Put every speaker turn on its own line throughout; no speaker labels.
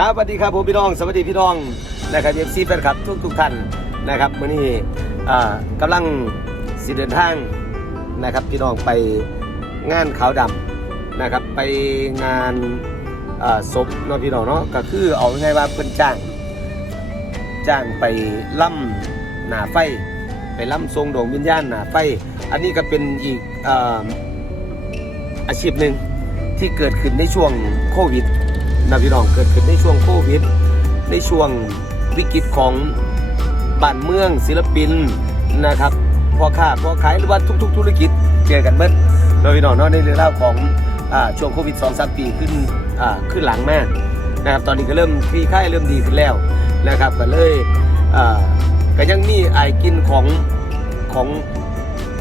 ครับสวัสดีครับผมพี่น้องสวัสดีพี่น้องนะครับเอฟซีแฟนคลับทุกทุกท่านนะครับวันนี้อ่ากำลังสิเดินทางนะครับพี่น้องไปงานขาวดำนะครับไปงานศพเนาะพี่น้องเนาะก็คือเอาง่ายๆว่าเพิ่นจ้างจ้างไปล่ำหนาไฟ ไปล่ำทรงดวงวิญญาณหนาไฟ อันนี้ก็เป็นอีกออาชีพหนึ่งที่เกิดขึ้นในช่วงโควิด นะพี่น้องเกิดขึ้นในช่วงโควิด ในช่วงวิกฤตของบ้านเมืองศิลปินนะครับพ่อค้าพ่อขายหรือว่าทุก ๆ ธุรกิจเจอกันเมื่อเราพี่น้องเนาะในเรื่องราวของอช่วงโควิด2อสปีขึ้นขึ้นหลังมากนะครับตอนนี้ก็เริ่มคลี่คลายเริ่มดีขึ้นแล้วนะครับก็เลยก็ยังมีไอกินของของ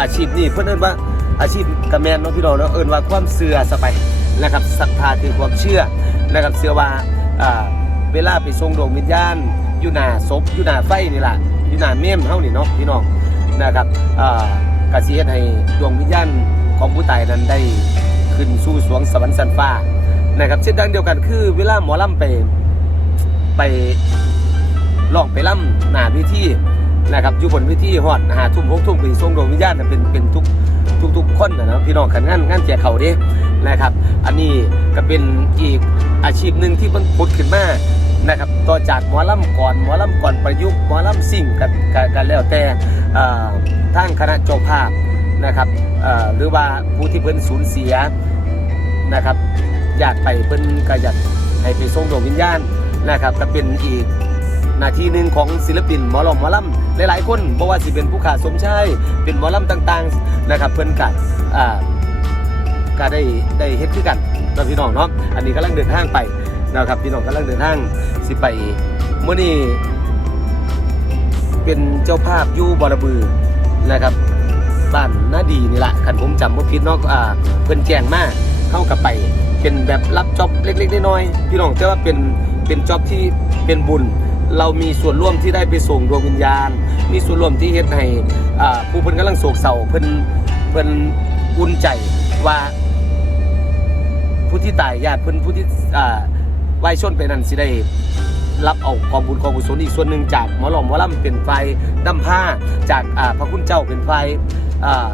อาชีพนี้เพื่อนเอิ้นว่าอาชีพกระแมนเนาะพี่น้องเนาะเอินว่าความเสื่อสไปนะครับศรัทธาคือความเชื่อ นะครับเชื่อว่าเวลาไปทรงดวงวิญญาณอยู่หน้าศพอยู่หน้าไฟนี่แหละอยู่หน้าเมมเฮานี่เนาะพี่น้องนะครับกสิเฮ็ดให้ดวงวิญญาณของผู้ตายนั้นได้ขึ้นสู่สวงสวรรค์สันฟ้านะครับเช่นดังเดียวกันคือเวลาหมอลำไปไปร้องไปล่ำหน้าวิธีนะครับอยู่บนวิธีฮอดหาทุ่มหกทุ่มไปทรงดวงวิญญาณเป็นเป็นทุกทุกทุกคนนะพี่น้องขันงานงานแจกเขาด้นะครับ อันนี้ก็เป็นอีก อาชีพหนึ่งที่มันพุดขึ้นมานะครับต่อจากหมอลำก่อนหมอลำก่อนประยุกต์หมอลำสิ่งกันกันกันแล้วแต่ทางคณะเจ้าภาพนะครับหรือว่าผู้ที่เพิ่นสูญเสียนะครับอยากไปเพิ่นก็อยากให้ไปส่งดวงวิญญาณนะครับก็เป็นอีกหน้าที่หนึ่งของศิลปินหมอลำหมอลำหลายๆ คนเพราะว่าสิเป็นผู้ขาสมชายเป็นหมอลำต่างๆนะครับเพิ่นกัอ่าก็ได้ได้เฮ็ดคือกัน นาะพี่น้องเนาะอันนี้กำลังเดินทางไปนะครับพี่น้องกำลังเดินทางสิไปเมื่อนี้เป็นเจ้าภาพอยู่บอระบือนะครับบ้านนาดีนี่แหละขันผมจำว่าผิดเนาะอ่าเพิ่นแจ้งมากเข้ากับไป เป็นแบบรับจ็อบเล็กๆน้อยๆพี่น้องแต่ว่าเป็นเป็นจ็อบที่เป็นบุญ เรามีส่วนร่วมที่ได้ไปส่งดวงวิญญาณ มีส่วนร่วมที่เฮ็ดให้อ่าผู้เพิ่นกำลังโศกเศร้าเพิ่นเพิ่นอุ่นใจว่า ผู้ที่ตายญาติเพิ่นผู้ที่อ่าไหวชนไปนั้นสิได้รับเอากองบุญกองกุศลอีกส่วนหนึ่งจากหมอหลอมหมอลำเป็นไฟน้ำผ้าจากอ่าพระคุณเจ้าเป็นไฟอ่า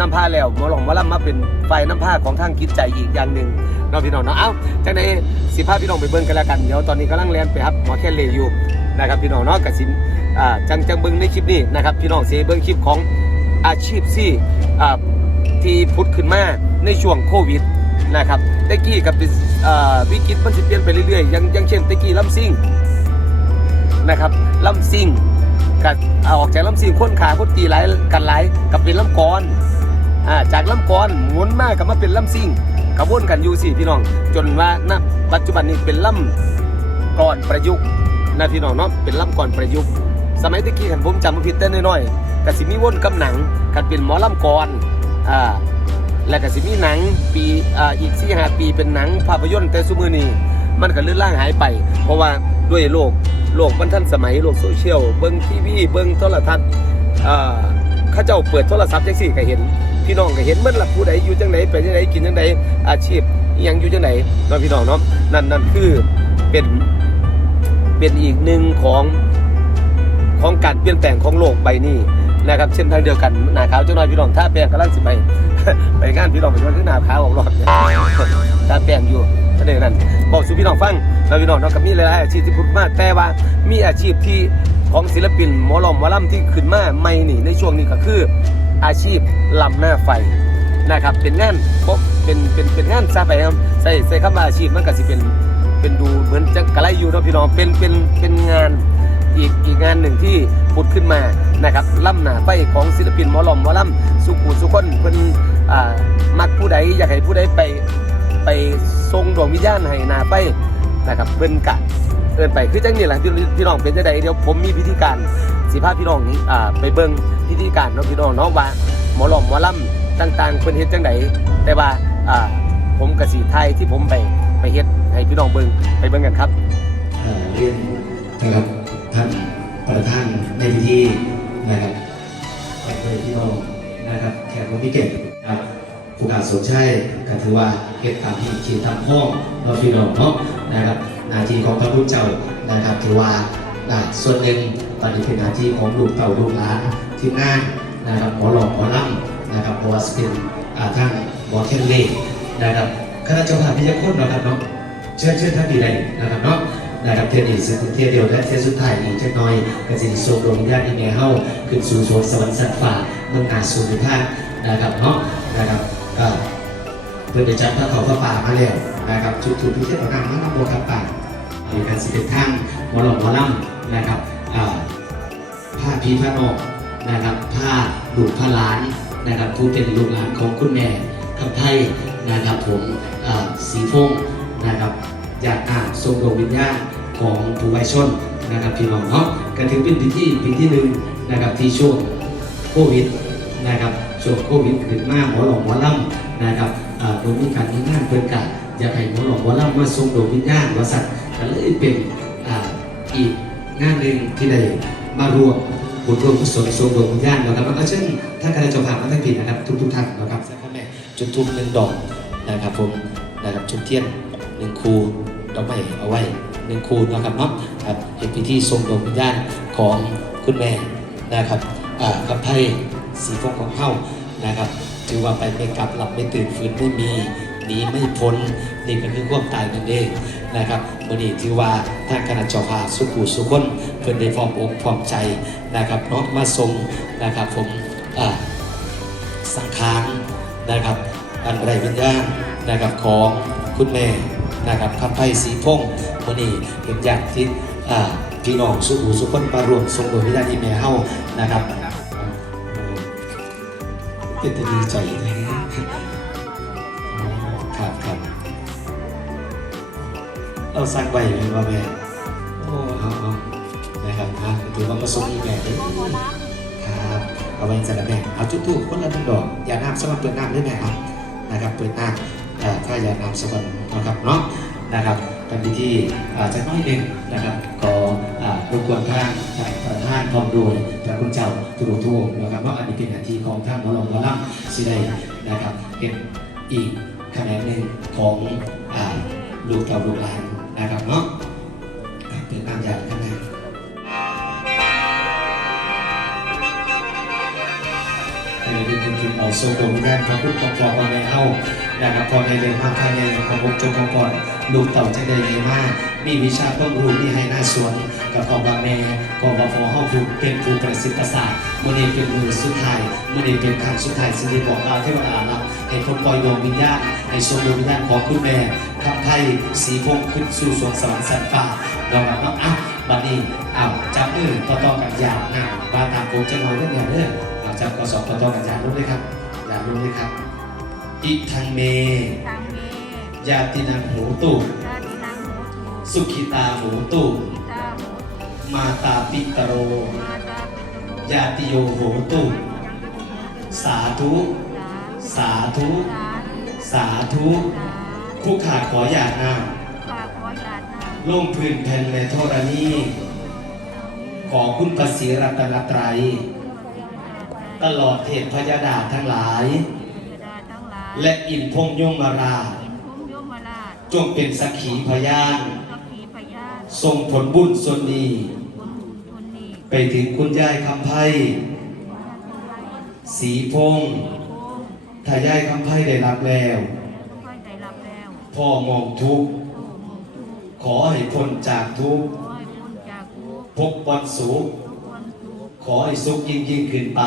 นำผ้าแล้วหมอหลอมหมอลำมาเป็นไฟน้ำผ้าของทางกิจใจอีกอย่างหนึ่งเนาะพี่น้องเนาะเอ้าจากในสิพาพี่น้องไปเบิ่งกันแล้วกันเดี๋ยวตอนนี้กำลังเรียนไปครับหมอแค่เลอยู่นะครับพี่น้องเนาะกับสินอ่าจังจังเบิ่งในคลิปนี้นะครับพี่น้องสิเบิ่งคลิปของอาชีพที่อ่าที่พุทธขึ้นมาในช่วงโควิดนะครับ ตะกี้กับเป็นวิกฤตมันจะเปลี่ยนไปเรื่อยๆอยังอยังเช่นตะกี้ลำซิ่งนะครับลำซิ่งกับออกจากลำซิ่งคนขาคนตีไหลกันหลกับเป็นลำกรอ่าจากลำกรหมุนมากกับมาเป็นลำซิ่งกระวนกันอยู่สิพี่น้อง จนว่าณปัจจุบันนี้เป็นลำกรประยุกต์นะพี่น้องเนาะเป็นลำกรประยุกต์ สมัยตะกี้ขันผมจำมาผิดแต่น้อยๆกับสิมีวนกับหนังกันเป็นหมอลำกรอ่า และก็สิมีหนังปีอ่าอีกสี่ห้าปีเป็นหนังภาพยนตร์แต่ซุมือนี้มันก็เลื่อนล่างหายไป เพราะว่าด้วยโลกโลกมันทันสมัยโลกโซเชียลเบิ้งทีวีเบิ้งโทรทัศน์อ่าข้าเจ้าเปิดโทรศัพท์จังสี่ก็เห็น พี่น้องก็เห็นมื่อละผู้ใดอยู่จังไหนเป็นจังไหนกินจังไหนอาชีพยังอยู่จังไหนเนาะพี่น้องเนาะนั่นนั่นคือเป็นเป็นอีกหนึ่งของของการเปลี่ยนแปลงของโลกใบนี้ นะครับเช่นทางเดียวกันหนาขาวเจ้าน้อยพี่น้องท่าแปลงกำลังสิไปไปงานพี่น้องไปวันที่หนาขาวออกรอดตาแป้งอยู่ก็เลยนั่นบอกสู่พี่น้องฟังแล้วพี่น้องเนาะก็มีหลายๆอาชีพที่พูดมากแต่ว่ามีอาชีพที่ของศิลปินหมอลอมหมอลำที่ขึ้นมาใหม่หนีในช่วงนี้ก็คืออาชีพลำหน้าไฟนะครับเป็นงานปกเป็นเป็นเป็นงานซาไปครับใส่ใส่คำว่าอาชีพมันก็สิเป็นเป็นดูเหมือนจะกระไรอยู่เนาะพี่น้องเป็นเป็นเป็นงานอีกอีกงานหนึ่งทีุ่ดขึ้นมานะครับล่ำหนาไฟของศิลปินหมอลอมหมอลำสุขุสุคนเพิ่นมักผู้ใดอยากให้ผู้ใดไปไปทรงดวงวิญญาณให้หนาไฟนะครับเพิ่นกะเอินไปคือจังนี่แหละพี่พี่น้องเป็นจังไดเดี๋ยวผมมีพิธีการสิพาพพี่น้องนี้อ่าไปเบิ่งพิธีการเนาะพี่น้องเนาะว่าหมอลอมหมอลำต่างๆเพิ่นเฮ็ดจังไดแต่ว่าผมกสิไทยที่ผมไปไปเฮ็ดให้พี่น้องเบิ่งไปเบิ่งกันครับ
เออเรียนนะครับท่าน ประธานในพิธีนะครับขอบคุณพี่น้องนะครับแขกผู้มีเกียรตินะครับผู้การสนใช่ก็ถือว่าเก็บตามที่คิดตามห้องเราพี่น้องเนาะนะครับหนาทีของพระพุทธเจ้านะครับถือว่าอ่าส่วนหนึ่งตอนนี้เป็นหนาทีของลูกเต่าลูกหลานทีมงานนะครับหมอหลอกหมอล่ำนะครับเพราะว่าเป็นอ่าทางหมอเทนเล่นะครับคณะเจ้าภาพพิจารณานะครับเนาะเชิญเชิญท่านดีเลยนะครับเนาะ นะครับเทียนอีกสิเทียนเดียวและเทียนสุดท้ายอีกเล็กน้อยกระสินโซดวงญาณอีเมลเฮาขึ้นสู่สวงสวรรค์สัตว์ฝ่าเมืองนาสุนิพานนะครับเนาะนะครับอ่าเพื่อจะจัดพระเขาพระป่ามาแล้วนะครับจุดถูกพิเศษประการนั้นบนกับป่ามีการสิบเอ็ดข้างหมอหลอกหมอล่ำนะครับอ่าผ้าพีพระนอกนะครับผ้าดูกผ้าล้านนะครับผู้เป็นลูกหลานของคุณแม่คำไทยนะครับผมอ่าสีฟงนะครับญาติอาทรงดวงวิญญาณ ของผู้ไวชนนะครับพี่น้องเนาะก็ถือเป็นพิธีพิธีหนึ่งนะครับที่ช่วงโควิดนะครับช่วงโควิดขึ้นมาหมอหลอกหมอล่ำนะครับโดยมีการมีงานเปิดกะอยากให้หมอหลอกหมอล่ำมาทรงโดวงวิญญาณวสัตว์ก็เลยเป็นอีกงานหนึ่งที่ได้มารวมบุญรวมกุศลทรงโดวงวิญญาณนะครับแล้วก็เช่นท่านคณะเจ้าภาพมาทั้งปีนะครับทุกๆท่านนะครับสักแม่จุดทูบหนึ่งดอกนะครับผมนะครับจุดเทียนหนึ่งคูดอกไม้เอาไว้ หนึ่งคูณนะครับเนาะครับเป็นพิธีทรงดวงวิญญาณของคุณแม่นะครับอ่ากับไทยสีฟองของเข้านะครับถือว่าไปไม่กลับหลับไม่ตื่นฟื้นไม่มีหนีไม่พ้นนี่ก็คือความตายนั่นเองนะครับมื่อนี้ถือว่าท่านคณะเจ้าภาพสุขุสุคนเพื่อนได้ฟอมอกฟอมใจนะครับเน้องมาทรงนะครับผมสังขารนะครับอันไรวิญญาณนะครับของคุณแม่ นะครับคำไพ่สีฟงมื่อนี้เป็นญาติที่พี่น้องสุขุสุคนมารวมทรงโดยวิญาณที่แม่เฮานะครับเป็นต่ดีใจเลยครับครับเราสร้างไว้เลยว่าแม่โอ้เอาเอานะครับฮะถือว่าประสบอีแบบเลยครับเอาไว้จะละแม่เอาจุดทูบคนละหนึ่งดอกอย่าน้ำสมัครเปิดน้ำได้วยแม่ครับนะครับเปิดน้ำถ้าอย่าน้ำสมัคร นะครับเนาะนะครับทันพิธีอาจจะน้อยหนึ่งนะครับก็รบกวนทางทานประธานพร้อมโดยพระคุณเจ้าทุกทุกนะครับว่าอันนี้เป็นหน้าที่ของท่านพระอหลวงหมอลำสิได้นะครับเป็นอีกคะแนนหนึ่งของลูกเต่าลูกหลานนะครับเนาะเป็นตามอย่าง กันนะให้ได้ยินจริงๆเอาโซ่ตรงแรกพระพุทธของพอในเฮ้านะครับพอในเรื่องมากภายในขององค์จงก่อนลูเต่าจะได้ดีมากมีวิชาต้องรู้มีให้หน้าสวนกับกองบางแม่กองบางฟอห้องผูเป็นผู้ประสิทธิ์ประสาทมื่อนี้เป็นมือสุดท้ายมื่อนี้เป็นครั้งสุดท้ายสิริบอกลาเทวดาลับให้คนปล่อยดวงวิญญาณให้ทรงดวงวิญญาณของคุณแม่คำไทยสีพงขึ้นสู่สวงสวรรค์สันฟ้าเราแบบว่าอะบัดนี้อ้าวจับมือต่อต่อกันยาวนะว่าตามผมจะนอนเรื่องเดียวเรื่อง เอาจับกอสอบต่อต่อกันยาวรู้เลยครับยาวรู้เลยครับ อิทังเม
ตังเม
ยาตินังหูตุ
ชาตินังโหตุ
สุขิตาหูตุ
ปิตาโหตุ
มาตาปิตโร
มาตาปิตโร
ญาติโยโหตุสาธุ สาธุ
สาธุ
สาธุผู้ขาขออยากนาม
ข้าขอญาตินา
ลงพื้นแผ่นในโทรณี ขอคุณพระศรีรัตนตรัย ตลอดเทพพยดาทั้งหลาย
ยดาทั้งหลาย
และอินพงยมราช
อินพุ่มโยมราช
จงเป็นสักขีพยาน
สักขีพยาน
ทรงผลบุญส่วนดี
บุญทุนนี้
ไปถึงคุณยายคำไพ่สีพง
โอ้
ถ้ายายคำไพ่ได้รับแล้ว
ค่อยได้รับแล้ว
พ่อมองทุกข์
โอ้หมดทุกข์
ขอให้พ้นจากทุกข์
ขอให้พ้นจากทุกข์
พบวันสุข
วันทุก ข์
ขอให้สุขยิ่งยิ่งขึ้นไป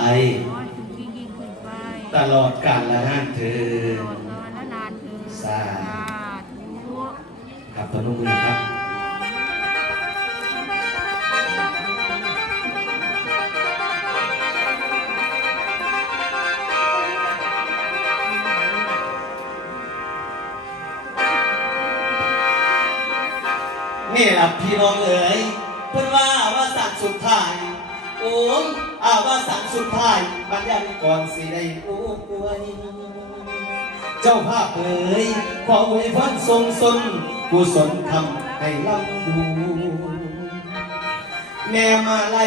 ขอให้สุขยิ่งยิ่งขึ้นไป
ตลอดกาลและนานเถิ
ต
ด
ลอดกาลและนานเถิด
สา
ธุ
ครับพนมมือนะครับนี่แหละพี่น้องเอ๋ยเพิ่นว่าว่าสั่งสุดท้ายโอ้มอาวาสังสุดท้ายบรรยายก่อนสิได้โอ้ยเจ้าภาพเอ๋ยขออวยพรทรงสนกุศลทำให้ลำดูแม่มาไล่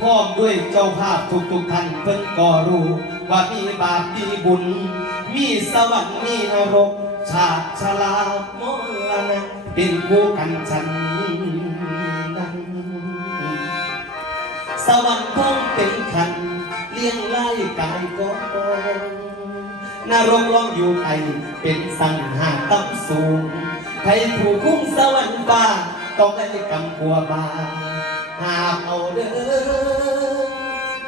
พร้อมด้วยเจ้าภาพทุกทุกท่านเพิ่นก็รู้ ว่ามีบาปมีบุญ มีสวรรค์มีนรก ชาติชลามลนะเป็นคู่กันฉันนั้น สวรรค์คงเป็นขัน เลี้ยงไล่กายก็นรกร้องอยู่ไทยเป็นสังหาตั้งสูงใครผู้คุ้มสวรรค์ฟ้าต้องได้กำกัวบาหาเอาเด้อ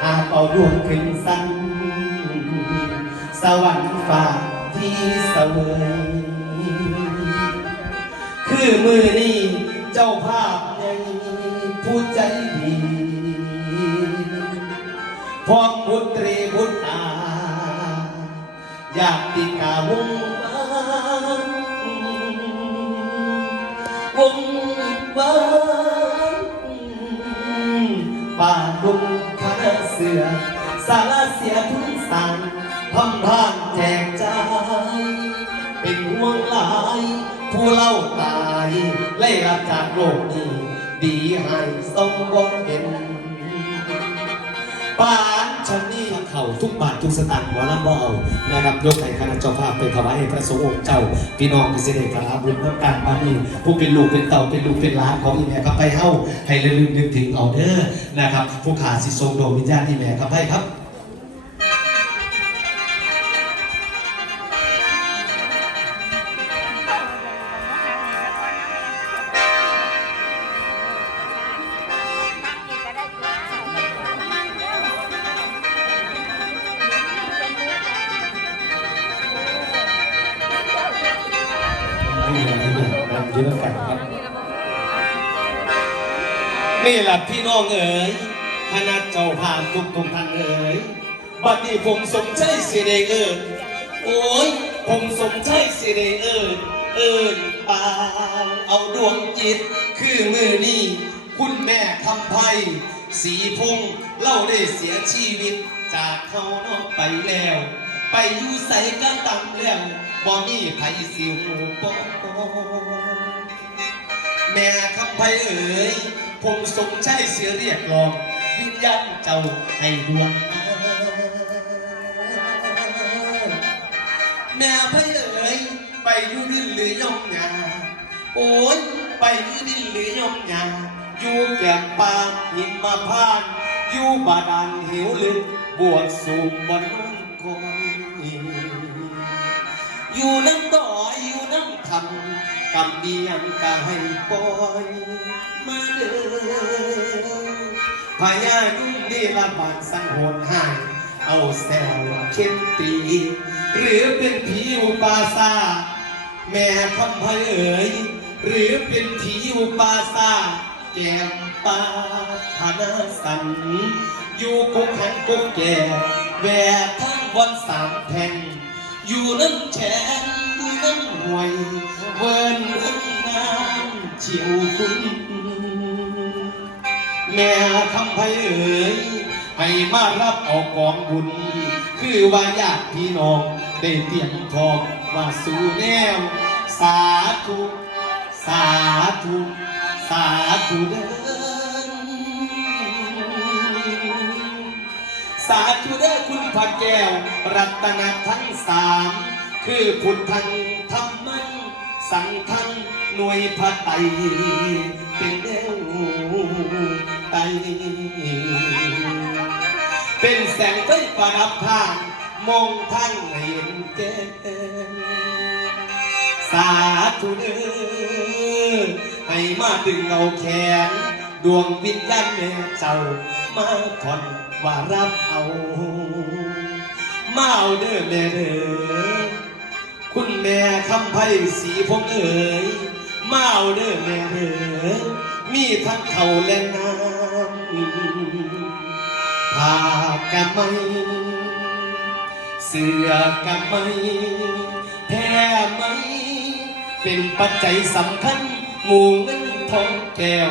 หาเอาดวงขึ้นสันสวรรค์ฟ้าที่เสวยคือมือนี้เจ้าภาพใหญ่ผู้ใจดี พร้อมบุตรีบุตราอยากติกาวงวานวงวานป่าดุงคณะเสือ สารเสียทุนสังพำพานแจกจ่ายเป็นห่วงหลาย ผู้เล่าตายไล่รับจากโลกนี้ ดีให้สมบูรณ์เป็นป่า ทุกบาททุกสตางค์หัวลำบเอานะครับยกให้คณะเจ้าภาพเป็นถวายให้พระสงฆ์องค์เจ้า พี่น้องกิเสด็จกราบุญน้ำกันมานี่ผู้เป็นลูกเป็นเต่าเป็นลูกเป็นหลานของอีแม่ครับไปเฮ้าให้ลืมนึกถึงเอาเด้อนะครับผู้ขาสิทรงดวงวิญญาณที่แม่ครับให้ครับ ไม่มีอะไรเยเราอยู่ด้วยกันครับนี่แหละพี่น้องเอ๋ยคณะเจ้าภาพทุกทุกท่านเอ๋ยบัดนี้ผมสมใจเสิเดเอิญโอ้ยผมสมใจสิเดเอิญเอิญปางเอาดวงจิต คือมือนี้คุณแม่คำไพสีพงษ์เล่าได้เสียชีวิต จากเขานอกไปแล้ว ไปอยู่ใส่กันตังแล้ว บ่มีไผสิหูปอแม่คำไพเอ๋ยผมสมใช่เสียเรียกร้องวิญญาณเจ้าให้ดวงมาแม่ไพเอ๋ยไปอยู่ดินหรือยอมยาโอ้ยไปอยู่ดินหรือยอมยาอยู่แก่มปาหินมาพานต์อยู่บาดาลเหวลึกบวชสูงบน อยู่น้ำต่ออยู่น้ำทำกำเดียงกาให้ปล่อยมาเด้อพญานุ่มนี่ละบาดสังโหดหายเอาแซวเข้มตีหรือเป็นผีอุปาสาแม่คำพะเอ๋ยหรือเป็นผีอุปาสาแก้มปาพนาสันอยู่กุกแขันกุกแก่แหวกทั้งวันสามแผ่ง อยู่น้ำแฉนอยู่น้ำห่วยเวินเอิ้นน้ำเฉียวคุณแม่คำไพเอ๋ยให้มารับเออกกองบุญ คือว่าญาติพี่น้องได้เตรียมทองว่าสู่แนว สาธุ สาธุ สาธุเด้อ สาธุเด้อคุณพระแก้ว รัตนทั้งสาม คือพุทธังธรรมังสังฆังหน่วยพระไตรเป็นเด้วไตเป็นแสงไฟประดับทางมองทางให้เห็นแก้มสาธุเด้อให้มาดึงเอาแขน ดวงวิญญาณแม่เจ้ามาผ่อน ว่ารับเอามาเอาเด้อแม่เด้อคุณแม่คำไพ่สีผมเอ๋ยมาเอาเด้อแม่เด้อมีทั้งเขาและน้ำผ้ากะไม่เสื้อกะไม่แท้ไหมเป็นปัจจัยสำคัญหมู่เงินทองแก้ว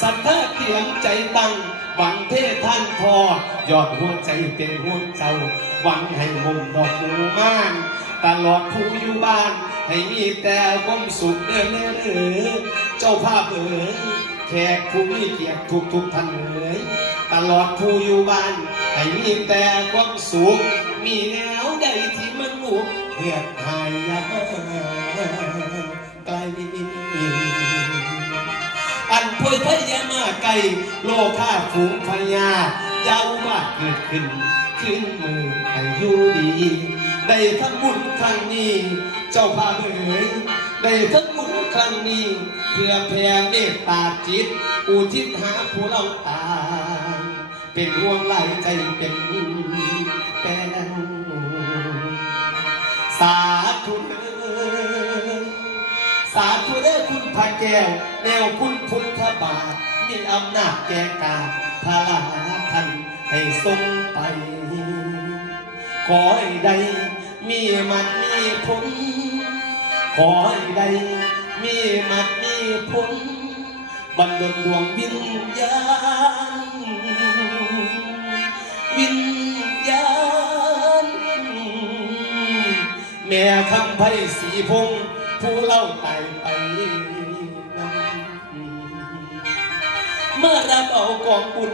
สัทธาเตรียมใจตั้ง หวังเทท่านพอยอดหัวใจเป็นห่วงเจ้า หวังให้มุมดอกหมู่ม่านตลอดผู้อยู่บ้าน ให้มีแต่ความสุขเด้อแม่เอ๋ยเจ้าภาพเอ๋ยแขกผู้มีเกียรติทุกทุกท่านเอ๋ยตลอดผู้อยู่บ้าน ให้มีแต่ความสุข มีแนวใดที่มันหนุกเหือดหายยาก ไก่โลค่าฝูงพญาเยาว่าเกิดขึ้น ขึ้นมือให้อยู่ดีได้ทั้งบุญครั้งนี้ เจ้าพาเอ๋ยได้ทั้งบุญครั้งนี้ เพื่อแผ่เมตตาจิต อุทิศหาผู้เราตายเป็นห่วงไหลใจเป็นแป้งสาธุเด้อสาธุเด้อคุณพระแก้ว แนวคุณพุทธบาท มีอำนาจแก่กาพาลาท่านให้ทรงไป ขอให้ได้มีมัดมีผล ขอให้ได้มีมัดมีผลบันดลดวงวิญญาณวิญญาณ แม่คำไพสีพงผู้เล่าตายไป มื่อรับเอากองบุญ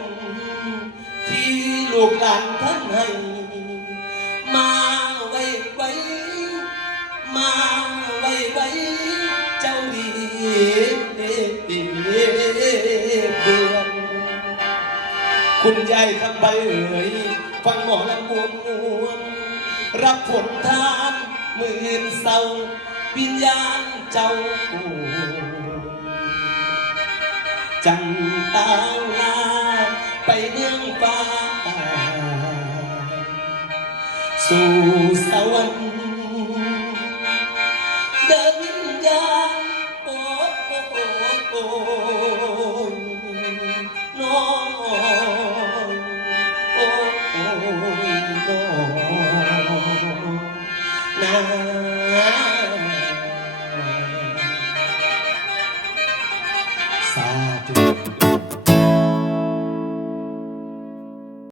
ที่ลูกหลานท่านให้ มาไว้ไว้ มาไว้ไว้ เจ้าดีเดือนคุณยายทำใบเอ่ยฟังหมอลำมวนมวนรับผลทานมืออื่นเศร้าวิญญาณเจ้าจั ตาวลาไปเมืองฟ้าสู่สวรรค์